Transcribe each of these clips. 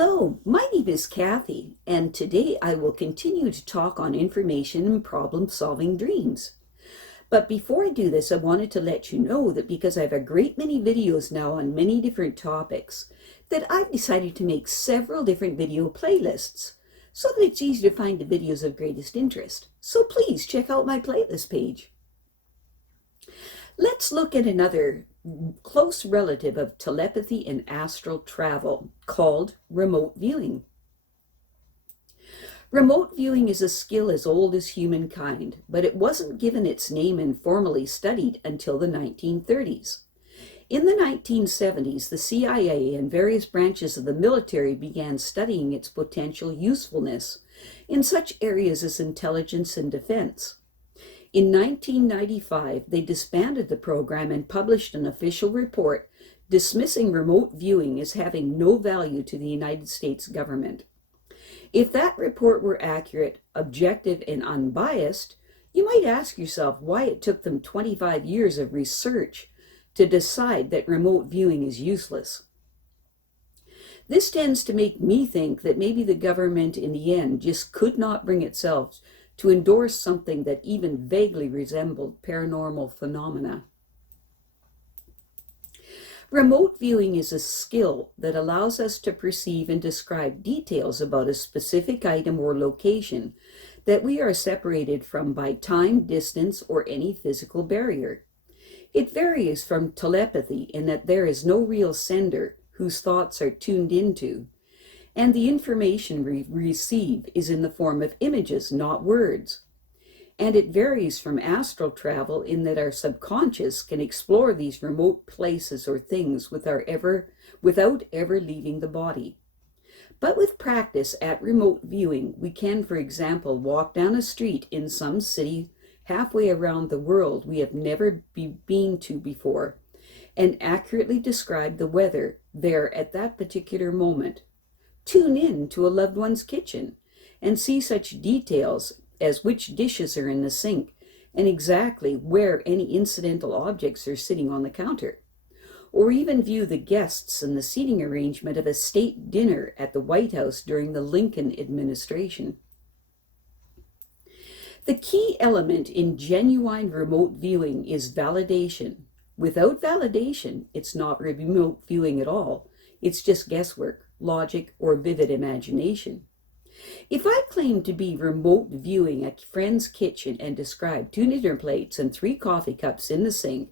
Hello, my name is Kathy, and today I will continue to talk on information and problem-solving dreams. But before I do this, I wanted to let you know that because I have a great many videos now on many different topics, that I've decided to make several different video playlists so that it's easy to find the videos of greatest interest. So please check out my playlist page. Let's look at another close relative of telepathy and astral travel called remote viewing. Remote viewing is a skill as old as humankind, but it wasn't given its name and formally studied until the 1930s. In the 1970s, the CIA and various branches of the military began studying its potential usefulness in such areas as intelligence and defense. In 1995, they disbanded the program and published an official report dismissing remote viewing as having no value to the United States government. If that report were accurate, objective, and unbiased, you might ask yourself why it took them 25 years of research to decide that remote viewing is useless. This tends to make me think that maybe the government in the end just could not bring itself to endorse something that even vaguely resembled paranormal phenomena. Remote viewing is a skill that allows us to perceive and describe details about a specific item or location that we are separated from by time, distance, or any physical barrier. It varies from telepathy in that there is no real sender whose thoughts are tuned into, and the information we receive is in the form of images, not words. And it varies from astral travel in that our subconscious can explore these remote places or things without ever leaving the body. But with practice at remote viewing, we can, for example, walk down a street in some city halfway around the world we have never been to before, and accurately describe the weather there at that particular moment. Tune in to a loved one's kitchen and see such details as which dishes are in the sink and exactly where any incidental objects are sitting on the counter. Or even view the guests and the seating arrangement of a state dinner at the White House during the Lincoln administration. The key element in genuine remote viewing is validation. Without validation, it's not remote viewing at all. It's just guesswork, logic, or vivid imagination. If I claim to be remote viewing a friend's kitchen and describe 2 dinner plates and 3 coffee cups in the sink,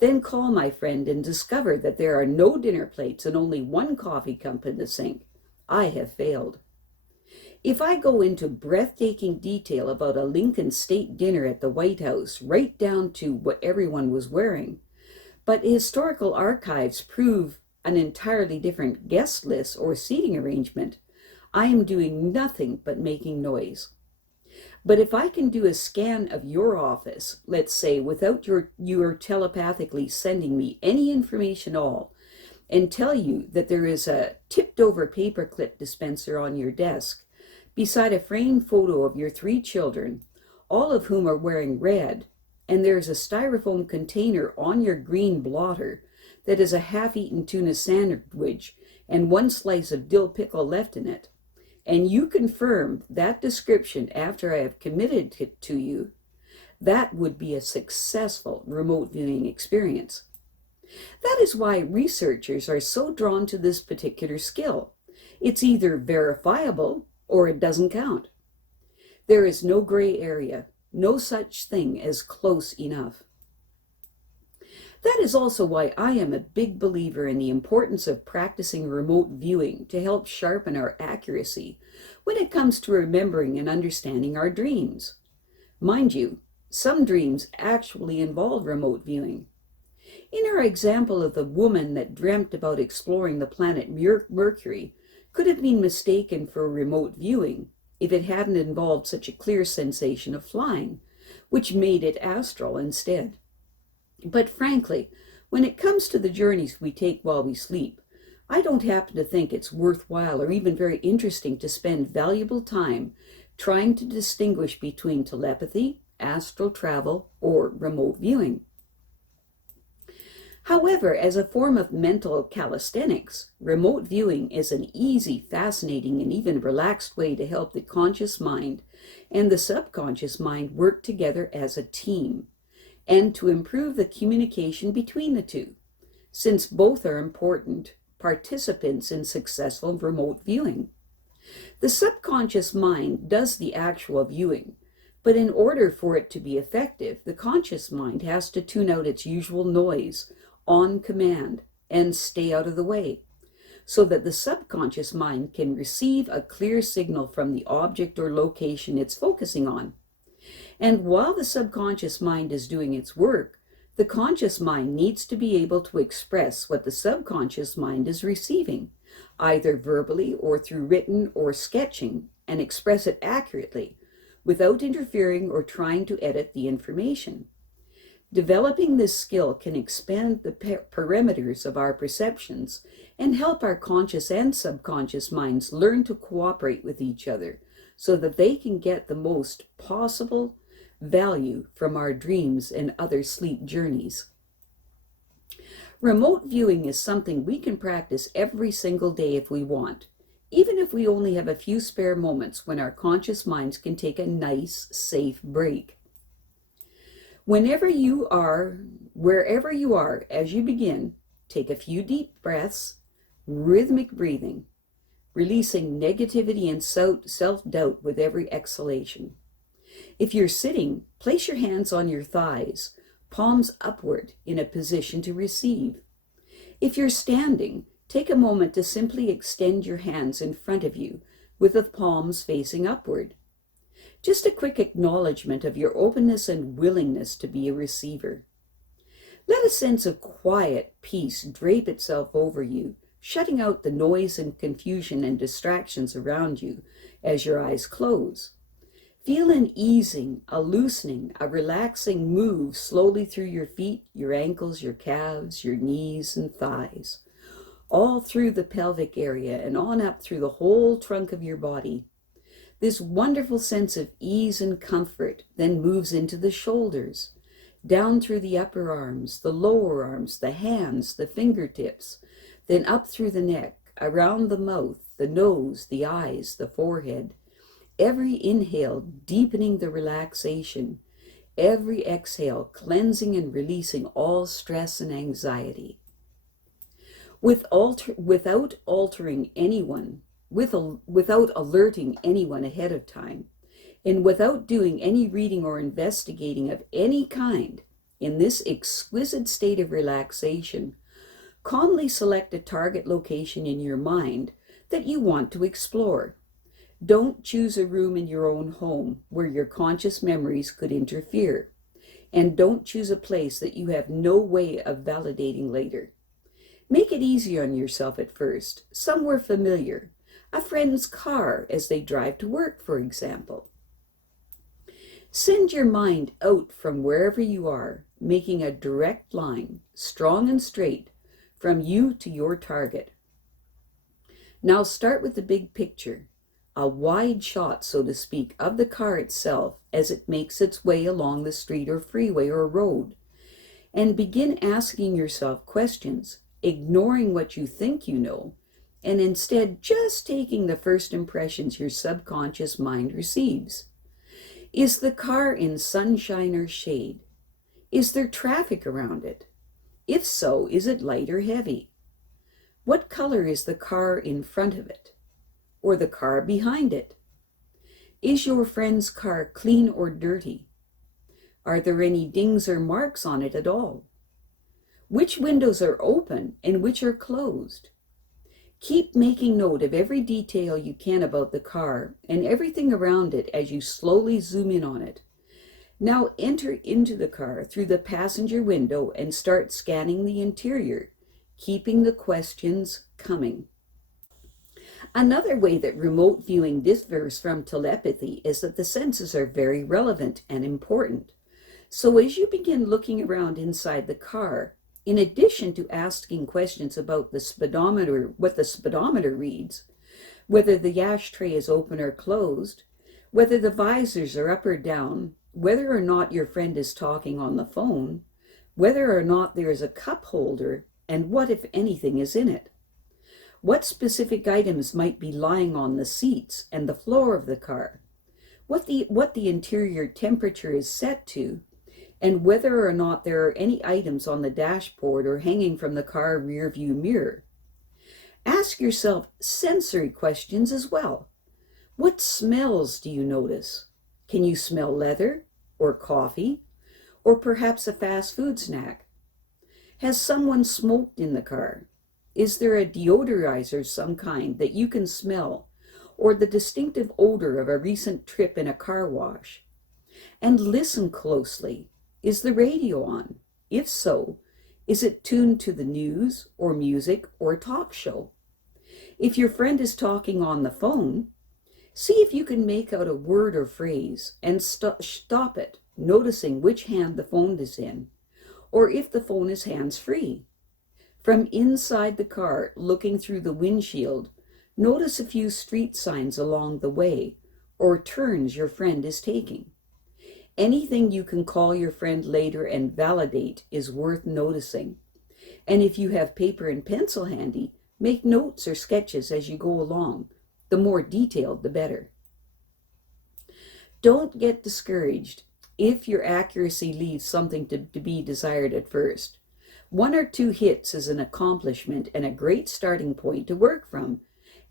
then call my friend and discover that there are no dinner plates and only 1 coffee cup in the sink, I have failed. If I go into breathtaking detail about a Lincoln state dinner at the White House, right down to what everyone was wearing, but historical archives prove an entirely different guest list or seating arrangement, I am doing nothing but making noise. But if I can do a scan of your office, let's say, without your telepathically sending me any information at all, and tell you that there is a tipped-over paperclip dispenser on your desk, beside a framed photo of your 3 children, all of whom are wearing red, and there's a styrofoam container on your green blotter that is a half-eaten tuna sandwich and 1 slice of dill pickle left in it, and you confirm that description after I have committed it to you, that would be a successful remote viewing experience. That is why researchers are so drawn to this particular skill. It's either verifiable or it doesn't count. There is no gray area, no such thing as close enough. That is also why I am a big believer in the importance of practicing remote viewing to help sharpen our accuracy when it comes to remembering and understanding our dreams. Mind you, some dreams actually involve remote viewing. In our example of the woman that dreamt about exploring the planet Mercury could have been mistaken for remote viewing if it hadn't involved such a clear sensation of flying, which made it astral instead. But frankly, when it comes to the journeys we take while we sleep, I don't happen to think it's worthwhile or even very interesting to spend valuable time trying to distinguish between telepathy, astral travel, or remote viewing. However, as a form of mental calisthenics, remote viewing is an easy, fascinating, and even relaxed way to help the conscious mind and the subconscious mind work together as a team, and to improve the communication between the two, since both are important participants in successful remote viewing. The subconscious mind does the actual viewing, but in order for it to be effective, the conscious mind has to tune out its usual noise on command and stay out of the way, so that the subconscious mind can receive a clear signal from the object or location it's focusing on. And while the subconscious mind is doing its work, the conscious mind needs to be able to express what the subconscious mind is receiving, either verbally or through written or sketching, and express it accurately, without interfering or trying to edit the information. Developing this skill can expand the parameters of our perceptions and help our conscious and subconscious minds learn to cooperate with each other so that they can get the most possible value from our dreams and other sleep journeys. Remote viewing is something we can practice every single day if we want, even if we only have a few spare moments when our conscious minds can take a nice, safe break. Wherever you are, as you begin, take a few deep breaths, rhythmic breathing, releasing negativity and self-doubt with every exhalation. If you're sitting, place your hands on your thighs, palms upward in a position to receive. If you're standing, take a moment to simply extend your hands in front of you with the palms facing upward. Just a quick acknowledgement of your openness and willingness to be a receiver. Let a sense of quiet peace drape itself over you, shutting out the noise and confusion and distractions around you as your eyes close. Feel an easing, a loosening, a relaxing move slowly through your feet, your ankles, your calves, your knees and thighs, all through the pelvic area and on up through the whole trunk of your body. This wonderful sense of ease and comfort then moves into the shoulders, down through the upper arms, the lower arms, the hands, the fingertips, then up through the neck, around the mouth, the nose, the eyes, the forehead. Every inhale deepening the relaxation, every exhale cleansing and releasing all stress and anxiety. Without alerting anyone ahead of time, and without doing any reading or investigating of any kind, in this exquisite state of relaxation, calmly select a target location in your mind that you want to explore. Don't choose a room in your own home where your conscious memories could interfere, and don't choose a place that you have no way of validating later. Make it easy on yourself at first, somewhere familiar, a friend's car as they drive to work, for example. Send your mind out from wherever you are, making a direct line, strong and straight, from you to your target. Now start with the big picture, a wide shot, so to speak, of the car itself as it makes its way along the street or freeway or road, and begin asking yourself questions, ignoring what you think you know, and instead just taking the first impressions your subconscious mind receives. Is the car in sunshine or shade? Is there traffic around it? If so, is it light or heavy? What color is the car in front of it, or the car behind it? Is your friend's car clean or dirty? Are there any dings or marks on it at all? Which windows are open and which are closed? Keep making note of every detail you can about the car and everything around it as you slowly zoom in on it. Now enter into the car through the passenger window and start scanning the interior, keeping the questions coming. Another way that remote viewing differs from telepathy is that the senses are very relevant and important. So as you begin looking around inside the car, in addition to asking questions about the speedometer, what the speedometer reads, whether the ashtray is open or closed, whether the visors are up or down, whether or not your friend is talking on the phone, whether or not there is a cup holder, and what, if anything, is in it. What specific items might be lying on the seats and the floor of the car, what the interior temperature is set to, and whether or not there are any items on the dashboard or hanging from the car rear view mirror. Ask yourself sensory questions as well. What smells do you notice? Can you smell leather or coffee or perhaps a fast food snack? Has someone smoked in the car? Is there a deodorizer of some kind that you can smell, or the distinctive odor of a recent trip in a car wash? And listen closely. Is the radio on? If so, is it tuned to the news or music or talk show? If your friend is talking on the phone, see if you can make out a word or phrase and stop it, noticing which hand the phone is in, or if the phone is hands-free. From inside the car, looking through the windshield, notice a few street signs along the way, or turns your friend is taking. Anything you can call your friend later and validate is worth noticing. And if you have paper and pencil handy, make notes or sketches as you go along. The more detailed, the better. Don't get discouraged if your accuracy leaves something to be desired at first. 1 or 2 hits is an accomplishment and a great starting point to work from.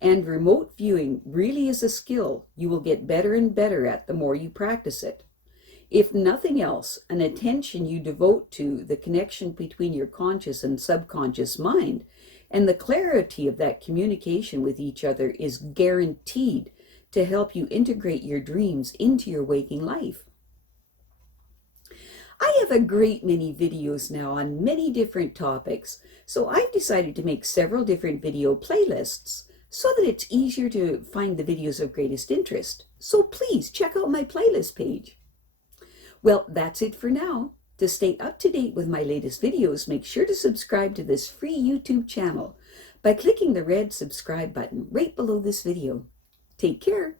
And remote viewing really is a skill you will get better and better at the more you practice it. If nothing else, an attention you devote to the connection between your conscious and subconscious mind and the clarity of that communication with each other is guaranteed to help you integrate your dreams into your waking life. I have a great many videos now on many different topics, so I've decided to make several different video playlists so that it's easier to find the videos of greatest interest. So please check out my playlist page. Well, that's it for now. To stay up to date with my latest videos, make sure to subscribe to this free YouTube channel by clicking the red subscribe button right below this video. Take care.